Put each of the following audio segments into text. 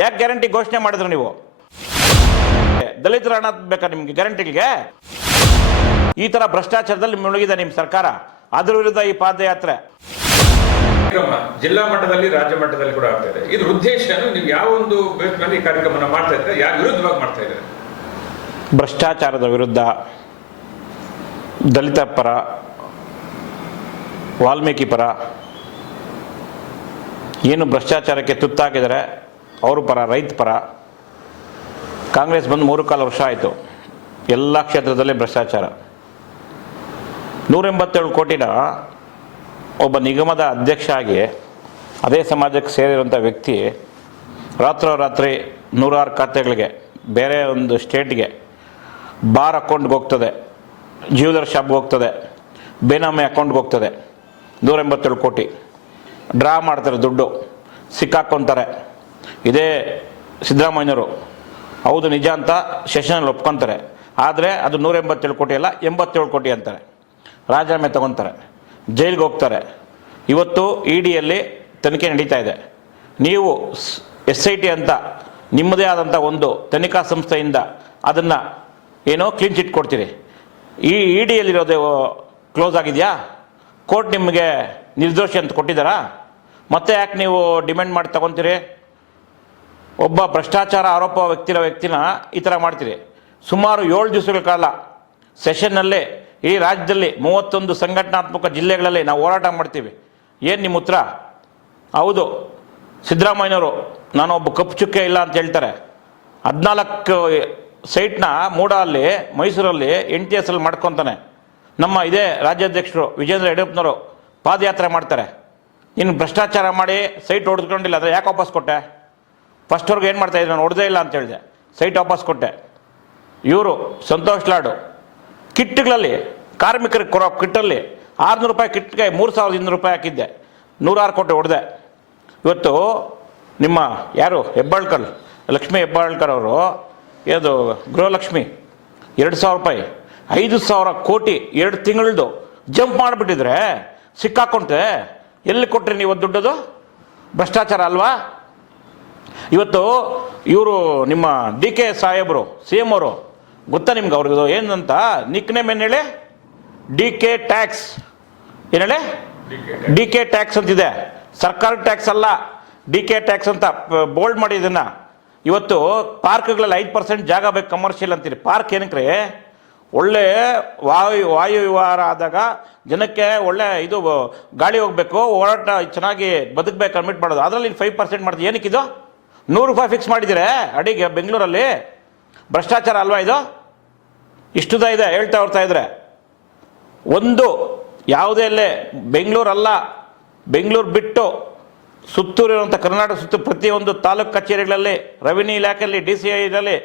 ಯಾಕೆ ಗ್ಯಾರಂಟಿ ಘೋಷಣೆ ಮಾಡಿದ್ರು ನೀವು? ದಲಿತರ ಹಣ ಬೇಕಾ ನಿಮ್ಗೆ ಗ್ಯಾರಂಟಿಗೆ? ಈ ತರ ಭ್ರಷ್ಟಾಚಾರದಲ್ಲಿ ಮುಳುಗಿದೆ ನಿಮ್ಮ ಸರ್ಕಾರ. ಅದ್ರ ವಿರುದ್ಧ ಈ ಪಾದಯಾತ್ರೆ ಜಿಲ್ಲಾ ಮಟ್ಟದಲ್ಲಿ ರಾಜ್ಯ ಮಟ್ಟದಲ್ಲಿ ಕೂಡ ಆಗ್ತಾ ಇದೆ. ಇದ್ರ ಉದ್ದೇಶ ನೀವು ಯಾವ ಒಂದು ಬೇಸ್ ಮೇಲೆ ಈ ಕಾರ್ಯಕ್ರಮನ ಮಾಡ್ತಾ ಇದ್ರೆ, ಯಾರ ವಿರುದ್ಧವಾಗಿ ಮಾಡ್ತಾ ಇದ್ದಾರೆ? ಭ್ರಷ್ಟಾಚಾರದ ವಿರುದ್ಧ, ದಲಿತ ಪರ, ವಾಲ್ಮೀಕಿ ಪರ, ಏನು ಭ್ರಷ್ಟಾಚಾರಕ್ಕೆ ತುತ್ತಾಗಿದ್ದಾರೆ ಅವರು ಪರ, ರೈತ ಪರ. ಕಾಂಗ್ರೆಸ್ ಬಂದು 3.25 ವರ್ಷ ಆಯಿತು. ಎಲ್ಲ ಕ್ಷೇತ್ರದಲ್ಲಿ ಭ್ರಷ್ಟಾಚಾರ. 187 ಕೋಟಿನ ಒಬ್ಬ ನಿಗಮದ ಅಧ್ಯಕ್ಷ ಆಗಿ ಅದೇ ಸಮಾಜಕ್ಕೆ ಸೇರಿರುವಂಥ ವ್ಯಕ್ತಿ ರಾತ್ರೋರಾತ್ರಿ 106 ಖಾತೆಗಳಿಗೆ, ಬೇರೆ ಒಂದು ಸ್ಟೇಟ್ಗೆ ಬಾರ್ ಅಕೌಂಟ್ಗೆ ಹೋಗ್ತದೆ, ಜ್ಯುವೆಲರ್ ಶಾಪ್ಗೆ ಹೋಗ್ತದೆ, ಬೇನಾಮಿ ಅಕೌಂಟ್ಗೆ ಹೋಗ್ತದೆ. 187 ಕೋಟಿ ಡ್ರಾ ಮಾಡ್ತಾರೆ, ದುಡ್ಡು ಸಿಕ್ಕಾಕ್ಕೊತಾರೆ. ಇದೇ ಸಿದ್ದರಾಮಯ್ಯನವರು ಹೌದು ನಿಜ ಅಂತ ಸೆಷನಲ್ಲಿ ಒಪ್ಕೊತಾರೆ. ಆದರೆ ಅದು 187 ಕೋಟಿ ಅಲ್ಲ, 87 ಕೋಟಿ ಅಂತಾರೆ. ರಾಜೀನಾಮೆ ತಗೊತಾರೆ, ಜೈಲಿಗೆ ಹೋಗ್ತಾರೆ. ಇವತ್ತು EDಯಲ್ಲಿ ತನಿಖೆ ನಡೀತಾ ಇದೆ. ನೀವು SIT ಅಂತ ನಿಮ್ಮದೇ ಆದಂಥ ಒಂದು ತನಿಖಾ ಸಂಸ್ಥೆಯಿಂದ ಅದನ್ನು ಏನೋ ಕ್ಲೀನ್ ಚಿಟ್ ಕೊಡ್ತೀರಿ. ಈ EDಯಲ್ಲಿರೋದು ಕ್ಲೋಸ್ ಆಗಿದೆಯಾ? ಕೋರ್ಟ್ ನಿಮಗೆ ನಿರ್ದೋಷಿ ಅಂತ ಕೊಟ್ಟಿದ್ದಾರಾ? ಮತ್ತೆ ಯಾಕೆ ನೀವು ಡಿಮ್ಯಾಂಡ್ ಮಾಡಿ ತಗೊತೀರಿ? ಒಬ್ಬ ಭ್ರಷ್ಟಾಚಾರ ಆರೋಪ ವ್ಯಕ್ತಿನ ಈ ಥರ ಮಾಡ್ತೀರಿ. ಸುಮಾರು 7 ದಿವಸಗಳ ಕಾಲ ಸೆಷನ್ನಲ್ಲೇ ಈ ರಾಜ್ಯದಲ್ಲಿ 31 ಸಂಘಟನಾತ್ಮಕ ಜಿಲ್ಲೆಗಳಲ್ಲಿ ನಾವು ಹೋರಾಟ ಮಾಡ್ತೀವಿ. ಏನು ನಿಮ್ಮ ಉತ್ತರ? ಹೌದು ಸಿದ್ದರಾಮಯ್ಯನವರು ನಾನು ಒಬ್ಬ ಕಪ್ಪು ಚುಕ್ಕೆ ಇಲ್ಲ ಅಂತ ಹೇಳ್ತಾರೆ. 14 ಸೈಟ್ನ ಮೂಡಲ್ಲಿ, ಮೈಸೂರಲ್ಲಿ NTS ಅಲ್ಲಿ ಮಾಡ್ಕೊತಾನೆ. ನಮ್ಮ ಇದೇ ರಾಜ್ಯಾಧ್ಯಕ್ಷರು ವಿಜೇಂದ್ರ ಯಡಿಯೂರಪ್ಪನವರು ಪಾದಯಾತ್ರೆ ಮಾಡ್ತಾರೆ. ನೀನು ಭ್ರಷ್ಟಾಚಾರ ಮಾಡಿ ಸೈಟ್ ಹೊಡೆದುಕೊಂಡಿಲ್ಲ ಅಂದರೆ ಯಾಕೆ ವಾಪಸ್ ಕೊಟ್ಟೆ? ಫಸ್ಟ್ವರೆಗೆ ಏನು ಮಾಡ್ತಾಯಿದ್ರು? ನಾನು ಹೊಡೆದೇ ಇಲ್ಲ ಅಂತ ಹೇಳಿದೆ, ಸೈಟ್ ವಾಪಸ್ ಕೊಟ್ಟೆ. ಇವರು ಸಂತೋಷ್ ಲಾಡು ಕಿಟ್ಗಳಲ್ಲಿ, ಕಾರ್ಮಿಕರಿಗೆ ಕೊಡೋ ಕಿಟ್ಟಲ್ಲಿ 600 ರೂಪಾಯಿ ಕಿಟ್ಗೆ 3200 ರೂಪಾಯಿ ಹಾಕಿದ್ದೆ, 106 ಕೋಟಿ ಹೊಡೆದೆ. ಇವತ್ತು ನಿಮ್ಮ ಯಾರು ಹೆಬ್ಬಾಳ್ಕರ್, ಲಕ್ಷ್ಮೀ ಹೆಬ್ಬಾಳ್ಕರ್ ಅವರು ಇದು ಗೃಹಲಕ್ಷ್ಮಿ 2000 ರೂಪಾಯಿ, 5000 ಕೋಟಿ 2 ತಿಂಗಳದು ಜಂಪ್ ಮಾಡಿಬಿಟ್ಟಿದ್ರೆ ಸಿಕ್ಕಾಕೊಂಡ್ರೆ ಎಲ್ಲಿ ಕೊಟ್ರಿ ನೀವು ದುಡ್ಡದು? ಭ್ರಷ್ಟಾಚಾರ ಅಲ್ವಾ? ಇವತ್ತು ಇವರು ನಿಮ್ಮ DK ಸಾಹೇಬರು CM ಅವರು ಗೊತ್ತಾ ನಿಮ್ಗೆ? ಅವ್ರಿಗೆ ಏನಂತ ನಿಕ್ನೇಮ್ ಏನು ಹೇಳಿ? DK tax. ಏನು ಹೇಳಿ? DK ಟ್ಯಾಕ್ಸ್ ಅಂತಿದೆ. ಸರ್ಕಾರ ಟ್ಯಾಕ್ಸ್ ಅಲ್ಲ, DK ಟ್ಯಾಕ್ಸ್ ಅಂತ ಬೋಲ್ಡ್ ಮಾಡಿ ಇದನ್ನು. ಇವತ್ತು ಪಾರ್ಕ್ಗಳಲ್ಲಿ 5% ಜಾಗ ಬೇಕು ಕಮರ್ಷಿಯಲ್ ಅಂತೀರಿ. ಪಾರ್ಕ್ ಏನಕ್ಕೆ? ಒಳ್ಳೆ ವಾಯು ವಿಹಾರ ಆದಾಗ ಜನಕ್ಕೆ ಒಳ್ಳೆ ಇದು ಗಾಳಿ ಹೋಗಬೇಕು, ಓಡಾಟ ಚೆನ್ನಾಗಿ ಬದುಕಬೇಕು ಅನ್ಬಿಟ್ಟು ಮಾಡೋದು. ಅದರಲ್ಲಿ 5% ಮಾಡಿದೆ. ಏನಕ್ಕಿದು? 100 ರೂಪಾಯಿ ಫಿಕ್ಸ್ ಮಾಡಿದ್ದೀರೆ ಅಡಿಗೆ ಬೆಂಗಳೂರಲ್ಲಿ. ಭ್ರಷ್ಟಾಚಾರ ಅಲ್ವಾ ಇದು? ಇಷ್ಟುದ ಇದೆ ಹೇಳ್ತಾ ಹೊರ್ತಾ ಇದ್ರೆ. ಒಂದು ಯಾವುದೇ ಅಲ್ಲೇ ಬೆಂಗಳೂರಲ್ಲ, ಬೆಂಗಳೂರು ಬಿಟ್ಟು ಸುತ್ತೂರಿರುವಂಥ ಕರ್ನಾಟಕ ಸುತ್ತ ಪ್ರತಿಯೊಂದು ತಾಲೂಕು ಕಚೇರಿಗಳಲ್ಲಿ, ರೆವಿನ್ಯೂ ಇಲಾಖೆಯಲ್ಲಿ, DCIನಲ್ಲಿ,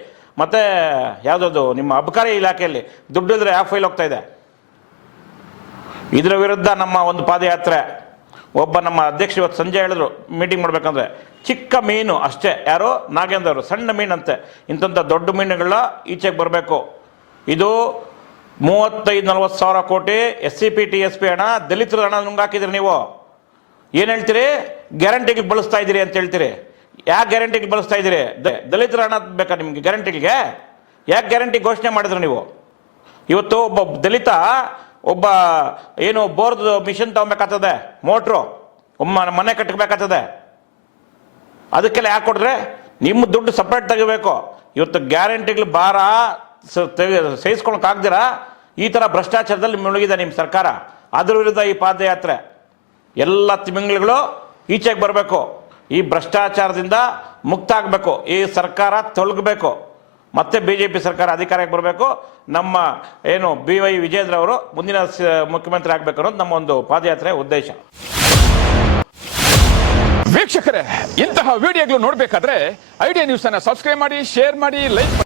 ಮತ್ತು ಯಾವುದದು ನಿಮ್ಮ ಅಬಕಾರಿ ಇಲಾಖೆಯಲ್ಲಿ ದುಡ್ಡಿದ್ರೆ ಯಾವ ಫೈಲ್ ಹೋಗ್ತಾ ಇದೆ. ಇದರ ವಿರುದ್ಧ ನಮ್ಮ ಒಂದು ಪಾದಯಾತ್ರೆ. ಒಬ್ಬ ನಮ್ಮ ಅಧ್ಯಕ್ಷ ಇವತ್ತು ಸಂಜೆ ಹೇಳಿದ್ರು ಮೀಟಿಂಗ್ ಮಾಡಬೇಕಂದ್ರೆ ಚಿಕ್ಕ ಮೀನು ಅಷ್ಟೇ, ಯಾರೋ ನಾಗೇಂದ್ರ ಅವರು, ಸಣ್ಣ ಮೀನಂತೆ. ಇಂಥ ದೊಡ್ಡ ಮೀನುಗಳ ಈಚೆಗೆ ಬರಬೇಕು. ಇದು 35-40 ಸಾವಿರ ಕೋಟಿ SCP TSP ಹಣ, ದಲಿತರ ಹಣ ನುಂಗಾಕಿದ್ರಿ ನೀವು. ಏನು ಹೇಳ್ತೀರಿ? ಗ್ಯಾರಂಟಿಗೆ ಬಳಸ್ತಾ ಇದ್ದೀರಿ ಅಂತ ಹೇಳ್ತೀರಿ. ಯಾಕೆ ಗ್ಯಾರಂಟಿಗೆ ಬಳಸ್ತಾ ಇದ್ದೀರಿ? ದಲಿತರ ಹಣ ಬೇಕಾ ನಿಮಗೆ ಗ್ಯಾರಂಟಿಗೆ? ಯಾಕೆ ಗ್ಯಾರಂಟಿ ಘೋಷಣೆ ಮಾಡಿದ್ರು ನೀವು? ಇವತ್ತು ಒಬ್ಬ ದಲಿತ ಒಬ್ಬ ಏನು ಬೋರ್ದು ಮಿಷನ್ ತಗೊಬೇಕಾಗ್ತದೆ, ಮೋಟ್ರು ಮನೆ ಕಟ್ಟಬೇಕಾಗ್ತದೆ. ಅದಕ್ಕೆಲ್ಲ ಯಾಕೆ ಕೊಡ್ರೆ? ನಿಮ್ಮ ದುಡ್ಡು ಸಪ್ರೇಟ್ ತೆಗಿಬೇಕು. ಇವತ್ತು ಗ್ಯಾರಂಟಿಗಳು ಭಾರ ಸಹಿಸ್ಕೊಳಕ್ಕಾಗ್ದಿರ ಈ ಥರ ಭ್ರಷ್ಟಾಚಾರದಲ್ಲಿ ಮುಳುಗಿದೆ ನಿಮ್ಮ ಸರ್ಕಾರ. ಅದ್ರ ವಿರುದ್ಧ ಈ ಪಾದಯಾತ್ರೆ. ಎಲ್ಲ ತಿಂಗಳುಗಳು ಈಚೆಗೆ ಬರಬೇಕು. ಈ ಭ್ರಷ್ಟಾಚಾರದಿಂದ ಮುಕ್ತ ಆಗಬೇಕು. ಈ ಸರ್ಕಾರ ತೊಲಗಬೇಕು. ಮತ್ತೆ BJP ಸರ್ಕಾರ ಅಧಿಕಾರಕ್ಕೆ ಬರಬೇಕು. ನಮ್ಮ ಏನು BY ವಿಜೇಂದ್ರ ಅವರು ಮುಂದಿನ ಮುಖ್ಯಮಂತ್ರಿ ಆಗಬೇಕು ಅನ್ನೋದು ನಮ್ಮ ಒಂದು ಪಾದಯಾತ್ರೆಯ ಉದ್ದೇಶ. ವೀಕ್ಷಕರೇ, ಇಂತಹ ವಿಡಿಯೋಗಳು ನೋಡಬೇಕಾದ್ರೆ ಐಡಿಯಾ ನ್ಯೂಸ್ ಅನ್ನು ಸಬ್ಸ್ಕ್ರೈಬ್ ಮಾಡಿ, ಶೇರ್ ಮಾಡಿ, ಲೈಕ್ ಮಾಡಿ.